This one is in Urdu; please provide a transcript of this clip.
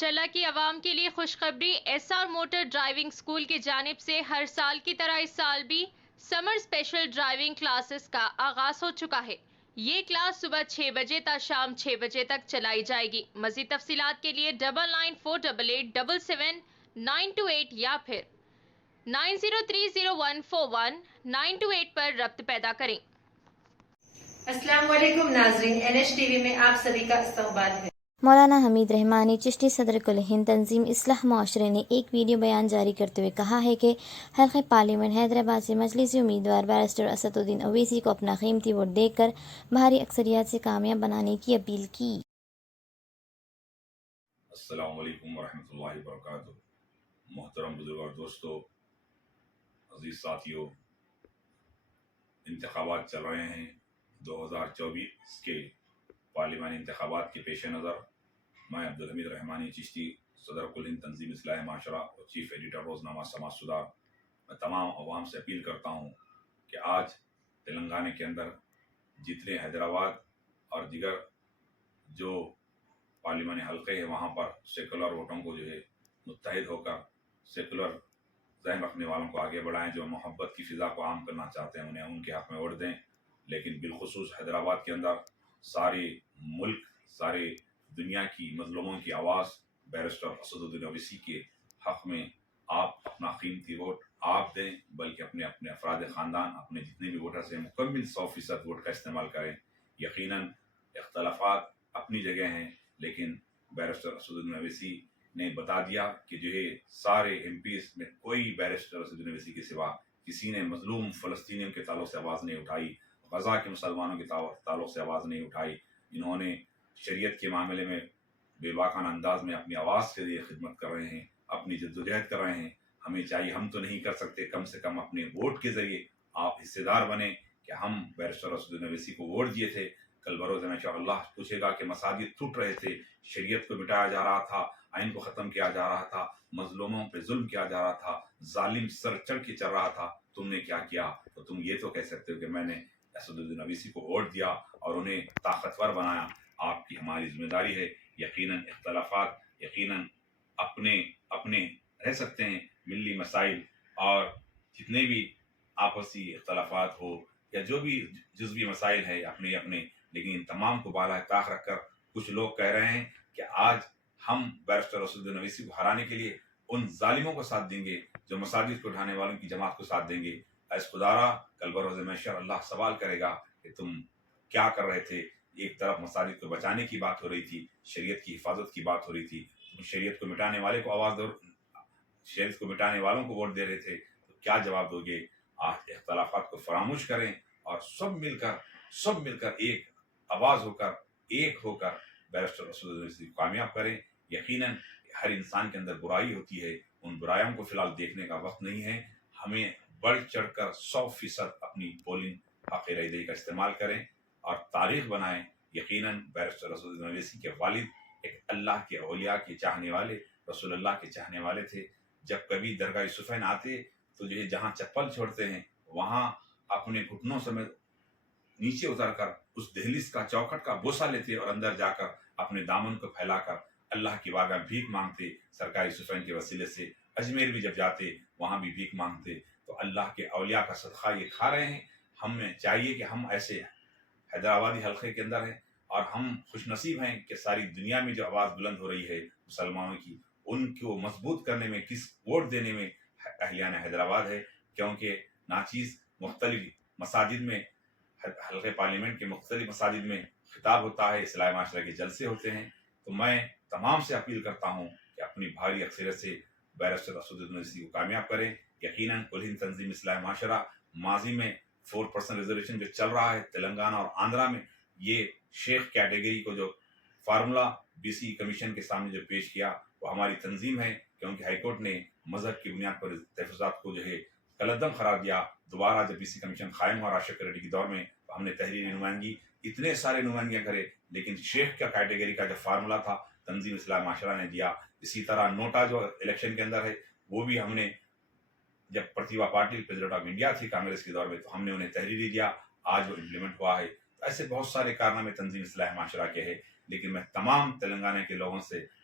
بارچلا کی عوام کے لیے خوشخبری، S R motor driving school کی جانب سے ہر سال کی طرح اس سال بھی سمر اسپیشل ڈرائیونگ کلاسز کا آغاز ہو چکا ہے۔ یہ کلاس صبح 6 بجے تا شام 6 بجے تک چلائی جائے گی۔ مزید تفصیلات کے لیے 9948877928 یا پھر 9030141928 پر رابطہ پیدا کریں۔ السلام علیکم ناظرین، NH ٹی وی میں آپ سبھی کا استقبال ہے۔ مولانا حمید رحمانی چشتی صدر کل ہند تنظیم اصلاح معاشرے نے ایک ویڈیو بیان جاری کرتے ہوئے کہا ہے کہ حلقہ پارلیمنٹ حیدرآباد سے مجلسی امیدوار بیرسٹر اسد الدین اویسی کو اپنا قیمتی ووٹ دے کر بھاری اکثریت سے کامیاب بنانے کی اپیل کی۔ السلام علیکم ورحمۃ اللہ وبرکاتہ۔ محترم بزرگ اور دوستو، عزیز ساتھیو، انتخابات چل رہے ہیں۔ 2024 کے پارلیمانی انتخابات کے پیش نظر میں عبدالحمید رحمانی چشتی صدر کل ہند تنظیم اصلاح معاشرہ اور چیف ایڈیٹر روزنامہ سماج سدھار میں تمام عوام سے اپیل کرتا ہوں کہ آج تلنگانہ کے اندر جتنے حیدرآباد اور دیگر جو پارلیمانی حلقے ہیں وہاں پر سیکولر ووٹوں کو متحد ہو کر سیکولر ذہن رکھنے والوں کو آگے بڑھائیں، جو محبت کی فضا کو عام کرنا چاہتے ہیں انہیں ان کے حق میں ووٹ دیں۔ لیکن بالخصوص حیدرآباد کے اندر سارے ملک، سارے دنیا کی مظلوموں کی آواز بیرسٹر اسد الدین اویسی کے حق میں آپ اپنا قیمتی ووٹ آپ دیں، بلکہ اپنے افراد خاندان، اپنے جتنے بھی ووٹرز ہیں مکمل 100% ووٹ کا استعمال کریں۔ یقیناً اختلافات اپنی جگہ ہیں، لیکن بیرسٹر اسد الدین اویسی نے بتا دیا کہ سارے ایم پیز میں کوئی بیرسٹر اسد الدین اویسی کے سوا کسی نے مظلوم فلسطینیوں کے تعلق سے آواز نہیں اٹھائی، غزہ کے مسلمانوں کے تعلق سے آواز نہیں اٹھائی۔ انہوں نے شریعت کے معاملے میں بے باکانہ انداز میں اپنی آواز کے لیے خدمت کر رہے ہیں، اپنی جدوجہد کر رہے ہیں۔ ہمیں چاہیے، ہم تو نہیں کر سکتے، کم سے کم اپنے ووٹ کے ذریعے آپ حصے دار بنیں کہ ہم بیرسٹر اسد الدین اویسی کو ووٹ دیے تھے۔ کل بروز انشاءاللہ پوچھے گا کہ مساجد ٹوٹ رہے تھے، شریعت کو مٹایا جا رہا تھا، آئین کو ختم کیا جا رہا تھا، مظلوموں پہ ظلم کیا جا رہا تھا، ظالم سر چڑھ کے چل رہا تھا، تم نے کیا کیا؟ تو تم یہ تو کہہ سکتے ہو کہ میں نے اسد الدین اویسی کو ووٹ دیا اور انہیں طاقتور بنایا۔ آپ کی ہماری ذمہ داری ہے۔ یقیناً اختلافات یقیناً اپنے رہ سکتے ہیں، ملی مسائل اور جتنے بھی آپسی اختلافات ہو یا جو بھی جزوی مسائل ہے اپنے، لیکن ان تمام کو بالائے طاق رکھ کر کچھ لوگ کہہ رہے ہیں کہ آج ہم بیرسٹر اسد الدین اویسی کو ہرانے کے لیے ان ظالموں کو ساتھ دیں گے جو مساجد کو اٹھانے والوں کی جماعت کو ساتھ دیں گے۔ ایس خدارا، کل بروز محشر اللہ سوال کرے گا کہ تم کیا کر رہے تھے؟ ایک طرف مساجد کو بچانے کی بات ہو رہی تھی، شریعت کی حفاظت کی بات ہو رہی تھی، تم شریعت کو مٹانے والے کو شریعت کو مٹانے والوں کو ووٹ دے رہے تھے، تو کیا جواب دو گے؟ آج اختلافات کو فراموش کریں اور سب مل کر ایک آواز ہو کر، ایک ہو کر بیرسٹر اسد الدین اویسی کو کامیاب کریں۔ یقیناً ہر انسان کے اندر برائی ہوتی ہے، ان برائیوں کو فی الحال دیکھنے کا وقت نہیں ہے۔ ہمیں بڑھ چڑھ کر 100% اپنی پولنگ حق رائے دہی کا استعمال کریں اور تاریخ بنائیں۔ یقیناً بیرسٹر اسد الدین اویسی کے والد ایک اللہ کے اولیاء کے چاہنے والے، رسول اللہ کے چاہنے والے تھے۔ جب کبھی درگاہ یوسفین آتے تو جہاں چپل چھوڑتے ہیں وہاں اپنے گھٹنوں سمیت نیچے اتر کر اس دہلیز کا چوکھٹ کا بوسہ لیتے اور اندر جا کر اپنے دامن کو پھیلا کر اللہ کی بارگاہ بھیک مانگتے، سرکار یوسفین کے وسیلے سے۔ اجمیر بھی جب جاتے وہاں بھی بھیک مانگتے۔ تو اللہ کے اولیاء کا صدقہ یہ کھا رہے ہیں۔ ہمیں چاہیے کہ ہم ایسے حیدرآبادی حلقے کے اندر ہیں اور ہم خوش نصیب ہیں کہ ساری دنیا میں جو آواز بلند ہو رہی ہے مسلمانوں کی، ان کو مضبوط کرنے میں، کس ووٹ دینے میں اہلیان حیدرآباد ہے، کیونکہ ناچیز مختلف مساجد میں، حلقے پارلیمنٹ کے مختلف مساجد میں خطاب ہوتا ہے، اصلاح معاشرہ کے جلسے ہوتے ہیں۔ تو میں تمام سے اپیل کرتا ہوں کہ اپنی بھاری اکثریت سے بیرسٹر اسد الدین اویسی کو کامیاب کریں۔ یقیناً کل ہند تنظیم اصلاح معاشرہ ماضی میں 4% ریزرویشن جو چل رہا ہے تلنگانہ اور آندھرا میں، یہ شیخ کیٹیگری کو جو فارمولا BC کمیشن کے سامنے جو پیش کیا وہ ہماری تنظیم ہے، کیونکہ ہائی کورٹ نے مذہب کی بنیاد پر تحفظات کو کلعدم قرار دیا۔ دوبارہ جب BC کمیشن قائم ہوا راشٹریہ ریڈی کے دور میں تو ہم نے تحریری نمائندگی اتنے سارے نمائندگیاں کرے، لیکن شیخ کا کیٹیگری کا جو فارمولا تھا تنظیم اصلاح معاشرہ نے دیا۔ اسی طرح نوٹا جو الیکشن کے اندر ہے وہ بھی ہم نے، جب پرتیبھا پاٹل پریزیڈنٹ آف انڈیا تھی کانگریس کے دور میں تو ہم نے انہیں تحریری دیا، آج وہ امپلیمنٹ ہوا ہے۔ تو ایسے بہت سارے کارنامے تنظیم اصلاح معاشرہ کے ہیں، لیکن میں تمام تلنگانہ کے لوگوں سے